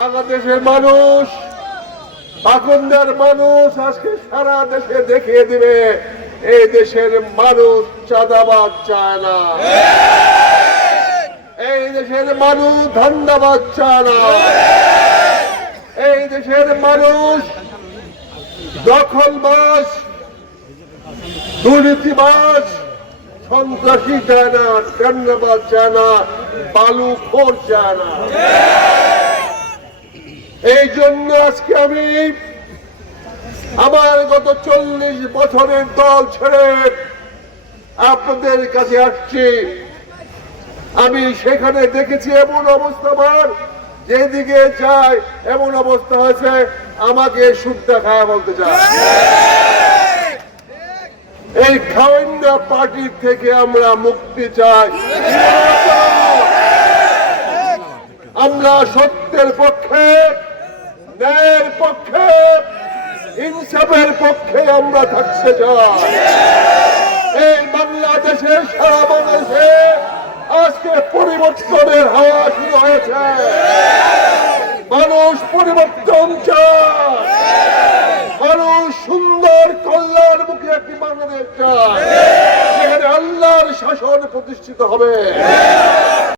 বাংলাদেশের মানুষ, বাকুন্দার মানুষ আজকে সারা দেশে দেখিয়ে দিবে এই দেশের মানুষ চাঁদাবাজ চায় না, এই দেশের মানুষ ধান্দাবাজ চায় না, এই দেশের মানুষ দখলবাজ, দুর্নীতিবাজ, সন্ত্রাসী চায় না, টেন্ডারবাজ চায় না, বালুখোর চায় না। এই জন্য আজকে আমি আমার গত 40 বছরের দল ছেড়ে আপনাদের কাছে আসছি। আমি সেখানে দেখেছি এমন অবস্থা, আমার যেদিকে যাই এমন অবস্থা হয়েছে, আমাকে সুদ্ধা খায়া বলতে চায়। এই খাওয়ান্ডা পার্টির থেকে আমরা মুক্তি চাই। আমরা সত্যের পক্ষে, ন্যায়ের পক্ষে, ইনসাফের পক্ষে আমরা থাকতে চাই। এই বাংলাদেশের সারা বাংলাদেশে আজকে পরিবর্তনের হাওয়া শুরু হয়েছে। মানুষ পরিবর্তন চায়, মানুষ সুন্দর কল্যাণমুখী একটি বাংলাদেশ চায়, যেখানে আল্লাহর শাসন প্রতিষ্ঠিত হবে।